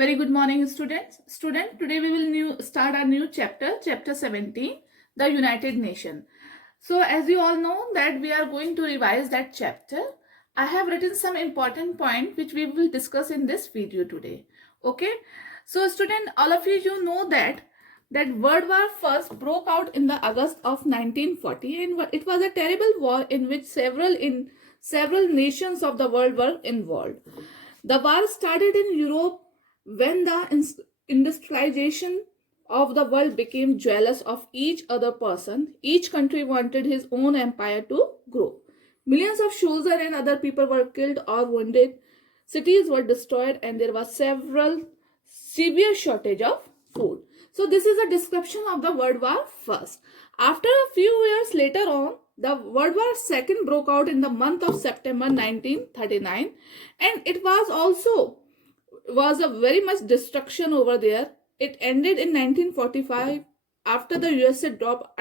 Very good morning, students. Today we will start our new chapter, chapter 17, the United Nations. So, as you all know that we are going to revise that chapter, I have written some important point which we will discuss in this video today. Okay. So, student, all of you know that World War first broke out in the August of 1940, and it was a terrible war in which several nations of the world were involved. The war started in Europe when the industrialization of the world became jealous of each other person. Each country wanted his own empire to grow. Millions of soldiers and other people were killed or wounded. Cities were destroyed, and there was several severe shortage of food. So this is a description of the World War First. After a few years later on, the World War Second broke out in the month of September 1939, and it was a very much destruction over there. It ended in 1945 after the USA dropped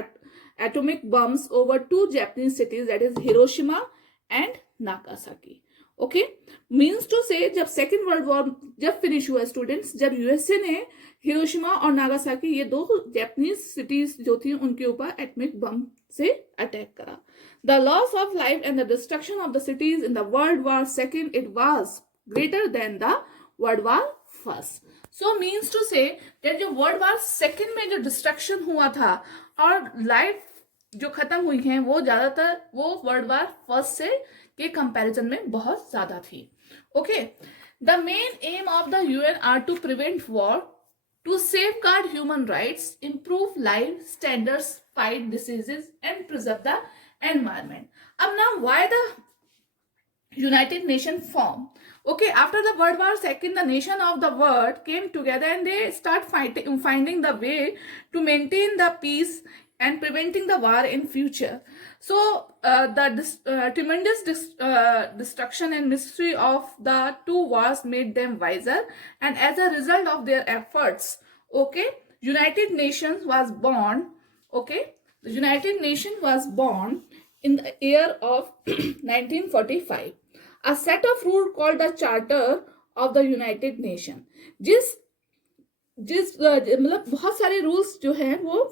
atomic bombs over two Japanese cities, that is Hiroshima and Nagasaki. Okay means to say जब second world war जब finish हुआ students, जब USA ने Hiroshima और Nagasaki ये दो Japanese cities जो थी उनके ऊपर एटॉमिक बम से अटैक करा. The loss of life and the destruction of the cities in the world war second it was greater than the world war first. So means to say that जो world war second में जो destruction हुआ था और life जो खत्म हुई है वो ज्यादातर वो वर्ल्ड वॉर फर्स्ट से के कंपैरिजन में बहुत ज्यादा थी. Okay, the main aim of the UN are to prevent war, to safeguard human rights, improve life standards, fight diseases and preserve the environment. अब ना why the United Nations form? Okay, after the World War II, the nation of the world came together and they start finding the way to maintain the peace and preventing the war in future. So the tremendous destruction and mystery of the two wars made them wiser, and as a result of their efforts, okay, United Nations was born. Okay, the United Nations was born in the year of 1945. A set of rules called the Charter of the United Nations. मतलब बहुत सारे rules जो हैं वो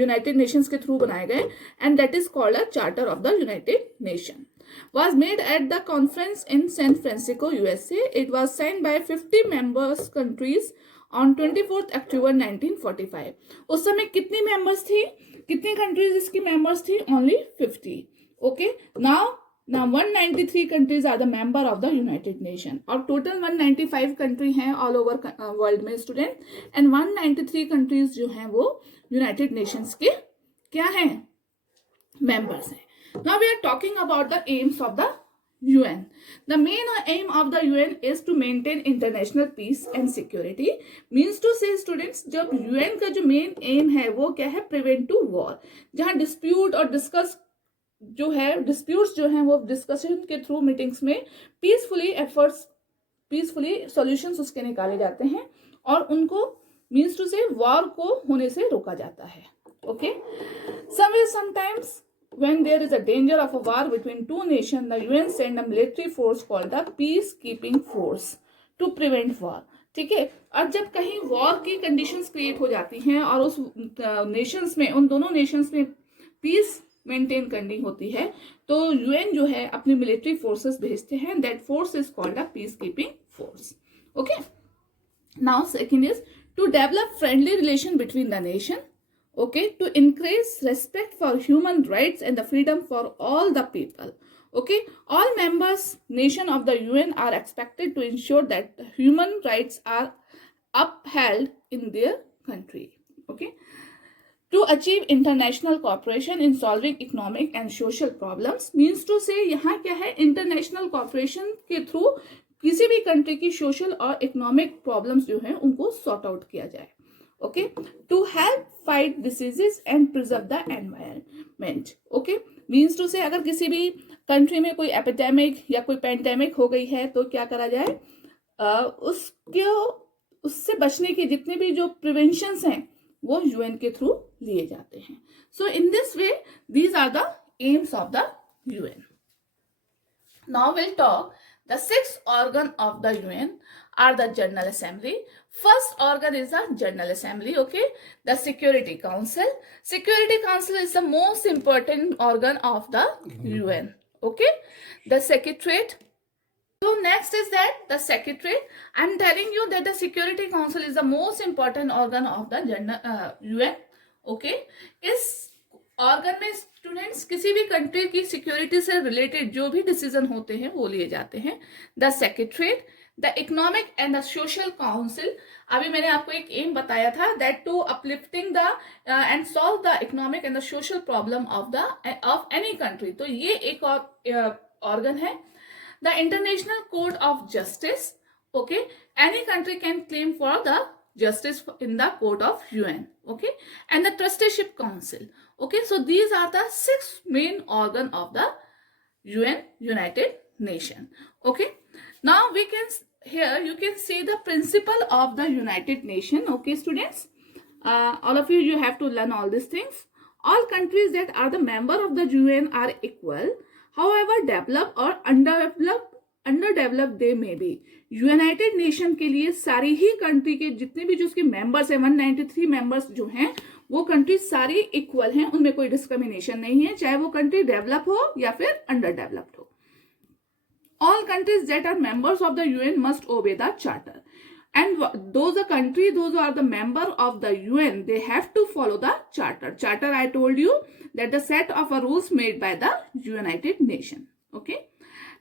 United Nations के through बनाए गए, and that is called a charter of the United nation. Was made at the conference in San Francisco, USA. It was signed by 50 members countries on 24th October 1945. उस समय कितनी members थी, कितनी countries इसकी members थी? Only 50. Okay, now 193 countries are the member of the United Nations. और total 195 country हैं all over world में स्टूडेंट, एंड 193 कंट्रीज जो हैं वो यूनाइटेड नेशंस के क्या हैं? मेंबर्स हैं. Now we are talking about the aims of the UN. The main aim of the UN is to maintain international peace and security. Means to say students, जब UN का जो main M है वो क्या है? Prevent to war. जहां dispute और disputes जो हैं वो डिस्कशन के थ्रू मीटिंग्स में पीसफुली सॉल्यूशंस उसके निकाले जाते हैं और उनको मीन्स टू से वॉर को होने से रोका जाता है. Okay, sometimes when there is a danger of a war between two nations, the UN send a military force called the peacekeeping force to prevent war. ठीक है, और जब कहीं वॉर की कंडीशंस क्रिएट हो जाती हैं और उस नेशंस में, उन दोनों नेशंस में पीस मेंटेन करनी होती है, तो यूएन जो है अपनी मिलिट्री फोर्सेस भेजते हैं. That force is called a peace keeping force. Okay, now second is to develop friendly relation between the nation. Okay, to increase respect for human rights and the freedom for all the people. Okay, all members nation of the UN are expected to ensure that human rights are upheld in their country. Okay, to achieve international cooperation in solving economic and social problems. Means to say यहाँ क्या है? international cooperation के through किसी भी country की social और economic problems जो हैं उनको सॉर्ट आउट किया जाए. Okay, to help fight diseases and preserve the environment. Okay, means to say अगर किसी भी कंट्री में कोई एपिडेमिक या कोई पेंडेमिक हो गई है तो क्या करा जाए? उससे बचने के जितने भी जो प्रिवेंशंस हैं वो यूएन के थ्रू लिए जाते हैं. So in this way these are the aims of the UN. Now will talk the sixth organ of the UN are the General Assembly. First organ is the General Assembly, okay? The Security Council. Security Council is the most important organ of the UN, okay? The Secretariat. So next is that the Secretariat. I'm telling you that the Security Council is the most important organ of the UN, okay? इस organ में students किसी भी country की security से related जो भी decision होते हैं वो लिए जाते हैं. The secretariat, the economic and the social council. अभी मैंने आपको एक एम बताया था that to uplifting the and solve the economic and the social problem of any country. तो ये एक ऑर्गन है. The international code of justice, okay, any country can claim for the justice in the court of UN, okay, and the trusteeship council, okay. So these are the 6 main organ of the UN, United Nation, okay. Now we can, here you can see the principle of the United Nation, okay students. All of you have to learn all these things. All countries that are the member of the UN are equal, however developed or underdeveloped they may be. United nation के लिए सारी ही country के जितने भी जो उसके members हैं 193 members जो हैं वो कंट्री सारी इक्वल हैं, उनमें कोई डिस्क्रिमिनेशन नहीं है, चाहे वो कंट्री डेवलप हो या फिर अंडर डेवलप्ड हो. All countries that are members of the UN must obey the charter and those are the member of the UN, they have to follow the charter. Charter, I told you that the set of rules made by the United Nation, okay.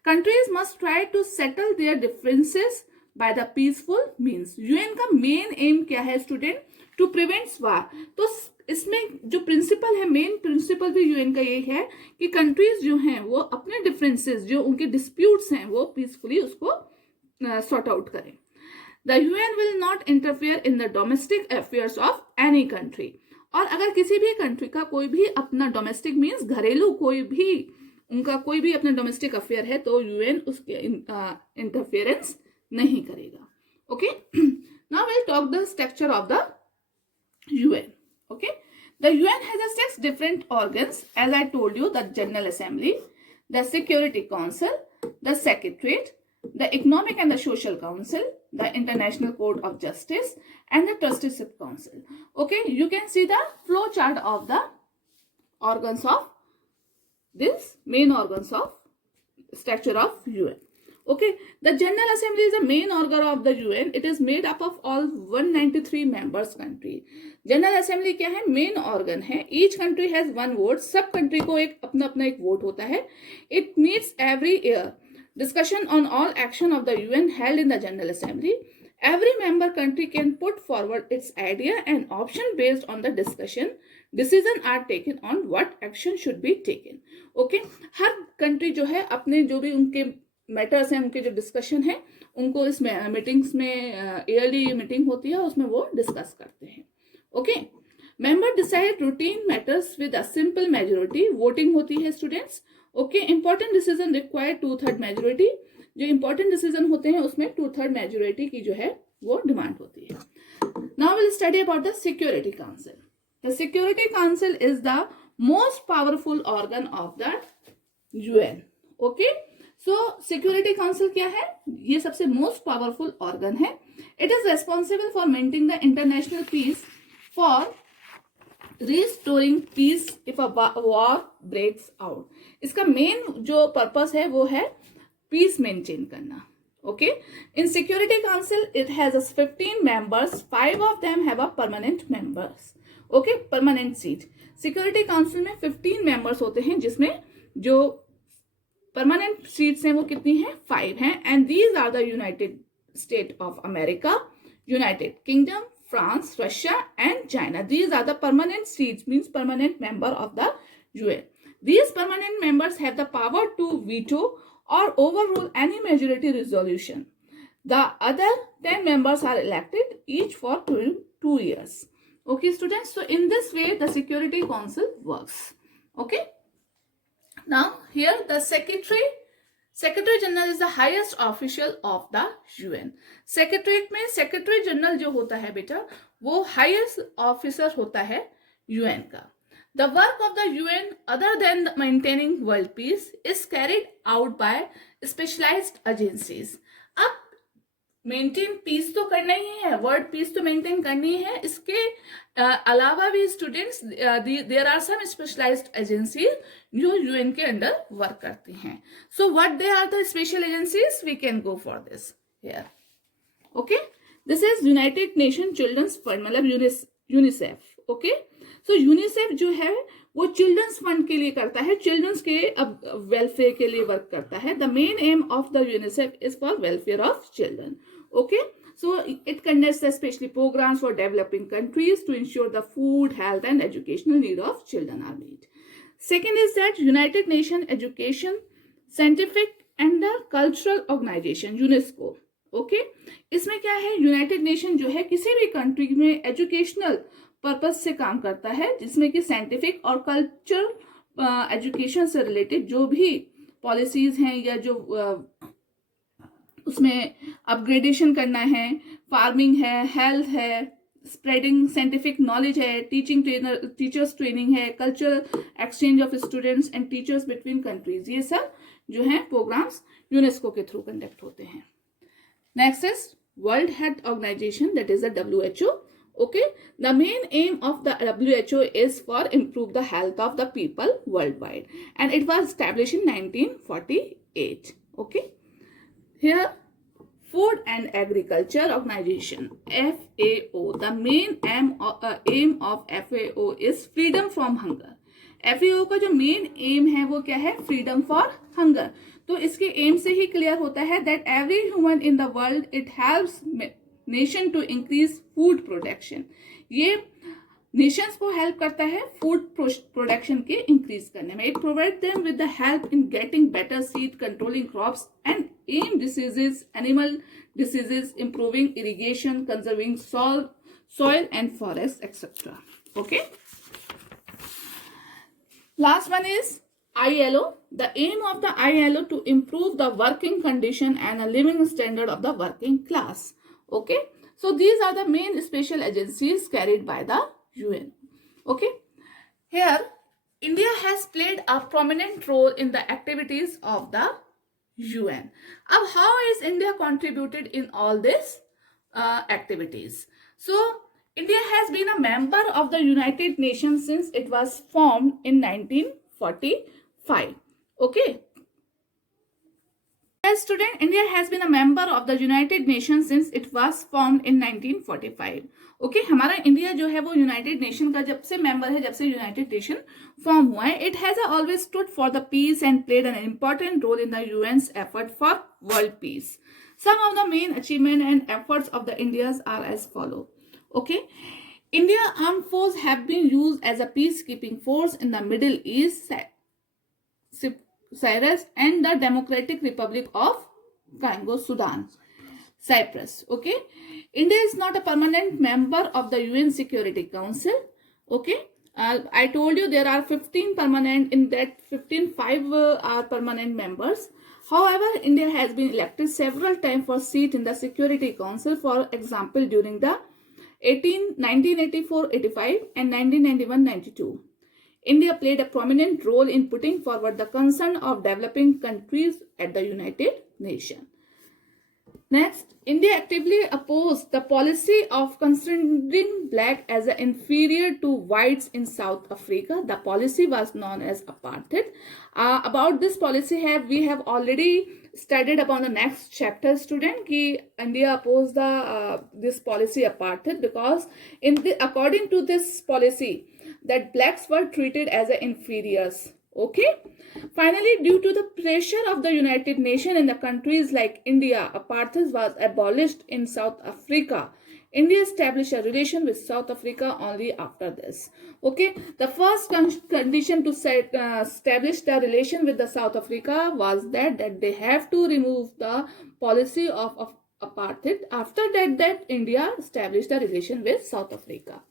Countries must try to settle their differences by the peaceful means. UN का main M क्या है student? To prevent वार. तो इसमें जो principal है, main principal भी UN का ये है कि कंट्रीज जो हैं वो अपने डिफरेंसेस, जो उनके डिस्प्यूट्स हैं, वो पीसफुली उसको सॉर्ट आउट करें. The UN will not interfere in the domestic affairs of any country. और अगर किसी भी कंट्री का कोई भी अपना डोमेस्टिक मीन्स घरेलू कोई भी उनका कोई भी अपना डोमेस्टिक अफेयर है तो यूएन उसके इंटरफेरेंस नहीं करेगा, okay. Now will talk the structure of the UN, okay. The UN has 6 different organs as I told you. The general assembly, the security council, the secretariat, the economic and the social council, the International Court of Justice, and the Trusteeship Council, okay. You can see the flow chart of the organs of this main organs of structure of UN, okay. The General Assembly is the main organ of the UN. It is made up of all 193 members country. General Assembly क्या है? Main organ है. Each country has one vote. सब country को एक अपना अपना एक vote होता है. It meets every year. Discussion on all action of the UN held in the General Assembly. Every member country can put forward its idea and option based on the discussion. Decisions are taken on what action should be taken. Okay? Her country जो है अपने जो भी उनके matters हैं, उनके जो discussion है, उनको इस मीटिंग्स में ईयरली मीटिंग होती है, उसमें वो डिस्कस करते हैं. Okay. Member decide routine matters with a simple majority. Voting होती है students, okay. Important decision require 2/3 majority. जो इंपॉर्टेंट डिसीजन होते हैं उसमें 2/3 मेजोरिटी की जो है वो डिमांड होती है. Now will study about the security council. The security council is the most powerful organ of the UN, okay. So security council क्या है? ये सबसे मोस्ट पावरफुल ऑर्गन है. It is responsible for maintaining the international peace, for restoring peace if a war breaks out. इसका main जो purpose है वो है पीस मेंटेन करना, okay. In security council it has 15 members. 5 of them have a permanent members, okay, permanent seat. Security council में 15 members होते हैं जिसमें जो परमानेंट सीट्स हैं वो कितनी हैं? 5 हैं. And these are the United State of America, United Kingdom, France, Russia, and China. These are the permanent seats, means permanent member of the UN. These permanent members have the power to veto or overrule any majority resolution. The other 10 members are elected each for 2 years. Okay, students. So in this way, the Security Council works. Okay. Now here the Secretary General is the highest official of the UN. Secretariat में secretary general जो होता है बेटा वो highest officer होता है UN का. The work of the UN other than maintaining world peace is carried out by specialised agencies. अब मेंटेन पीस तो करना ही है, वर्ल्ड पीस तो मेंटेन करनी है। इसके अलावा भी students, there are some specialised agencies जो यूएन के अंडर वर्क करती हैं। So what they are the special agencies, we can go for this here. Okay, this is United Nation Children's Fund, मतलब यूनिसेफ। ओके, सो यूनिसेफ जो है वो children's fund के लिए करता है, चिल्ड्रंस के वेलफेयर के लिए वर्क करता है। The main aim of the UNICEF is for welfare of children. Okay, so it conducts especially programs for developing countries to ensure the food, health and educational need of children are met. Second is that United Nations Education, Scientific and the Cultural Organization, UNESCO. Okay, इसमें क्या है, United nation जो है किसी भी country में educational purpose से काम करता है, जिसमें कि साइंटिफिक और कल्चरल एजुकेशन से रिलेटेड जो भी पॉलिसीज हैं या जो उसमें अपग्रेडेशन करना है, फार्मिंग है, हेल्थ है, स्प्रेडिंग साइंटिफिक नॉलेज है, टीचर्स ट्रेनिंग है, cultural exchange of students and teachers between countries, ये सब जो है प्रोग्राम्स यूनेस्को के थ्रू कंडक्ट होते हैं। Next is World Health Organization, that is the WHO. Okay, the main aim of the WHO is for improve the health of the people worldwide, and it was established in 1948. Okay, here Food and Agriculture Organization, FAO. The main aim of FAO is freedom from hunger. FAO का जो main M है वो क्या है, freedom for hunger. तो इसके M से ही clear होता है that every human in the world it helps nation to increase food production. ये नेशंस को हेल्प करता है फूड प्रोडक्शन के इंक्रीज करने में। It provide them with the help in getting better seed, controlling crops and um diseases, animal diseases, improving irrigation, conserving soil and forest, etc. Okay. Last one is ILO. The aim of the ILO to improve the working condition and a living standard of the working class. Okay, so these are the main special agencies carried by the UN. Okay, here India has played a prominent role in the activities of the UN. Now, how is India contributed in all these activities? So, India has been a member of the United Nations since it was formed in 1945. Okay. As student, India has been a member of the United Nations since it was formed in 1945. Okay, हमारा India जो है वो United nation का जब से member है, जब से यूनाइटेड नेशन फॉर्म हुआ है, it has always stood for the peace and played an important role in the UN's effort for world peace. Some of the main achievements and efforts of the Indias are as follow. Okay, India armed forces have been used as a peacekeeping force in the Middle East, Cyprus and the Democratic Republic of Congo, Sudan, Cyprus. Okay, India is not a permanent member of the UN Security Council. Okay, I told you there are 15 permanent, in that 15, 5 are permanent members. However, India has been elected several times for seat in the Security Council. For example, during the 1984-85 and 1991-92. India played a prominent role in putting forward the concern of developing countries at the United Nations. Next, India actively opposed the policy of considering black as inferior to whites in South Africa. The policy was known as apartheid. About this policy we have already studied upon the next chapter, student, ki India opposed this policy apartheid because according to this policy that blacks were treated as inferiors. Okay. Finally, due to the pressure of the United Nations and the countries like India, apartheid was abolished in South Africa. India established a relation with South Africa only after this. Okay, the first condition to establish the relation with the South Africa was that they have to remove the policy of apartheid. After that India established a relation with South Africa.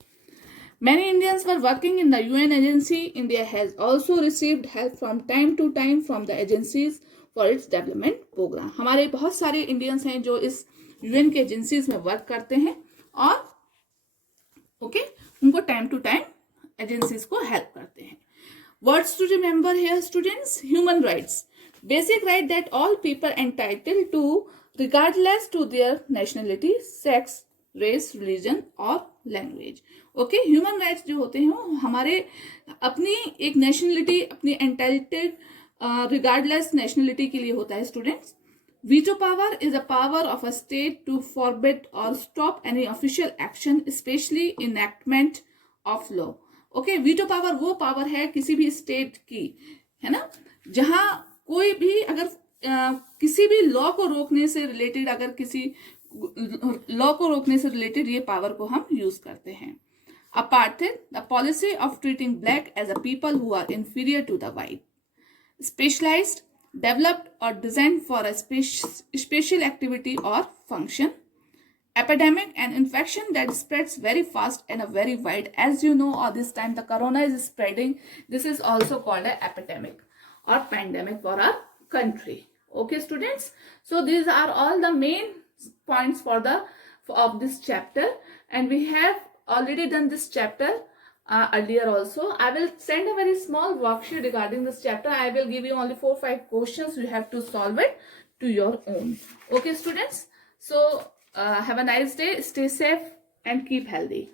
Many Indians were working in the UN agency. India has also received help from time to time from the agencies for its development program. हमारे बहुत सारे Indians हैं जो इस UN के agencies में work करते हैं और उनको टाइम टू टाइम एजेंसीज को हेल्प करते हैं. Words to remember here, students: human rights, basic right that all people entitled to regardless to their nationality, sex, race, religion or language. Okay, human rights जो होते हैं वो हमारे अपनी एक नेशनलिटी, अपनी एंटाइटेड रिगार्डलेस नेशनलिटी के लिए होता है students. Veto power is a power of a state to forbid or stop any official action, especially enactment of law. Okay, veto power वो पावर है किसी भी स्टेट की, है ना, जहां कोई भी अगर किसी भी लॉ को रोकने से रिलेटेड, अगर किसी लॉ को रोकने से रिलेटेड ये पावर को हम यूज करते हैं. Apartheid, the policy of treating black as a people who are inferior to the white. Specialized, developed or designed for a special activity or function. Epidemic, an infection that spreads very fast and a very wide. As you know, all this time the corona is spreading. This is also called an epidemic or pandemic for our country. Okay, students. So these are all the main points of this chapter, and we have already done this chapter earlier also. I will send a very small worksheet regarding this chapter. I will give you only 4-5 questions. You have to solve it to your own. Okay, students. So have a nice day. Stay safe and keep healthy.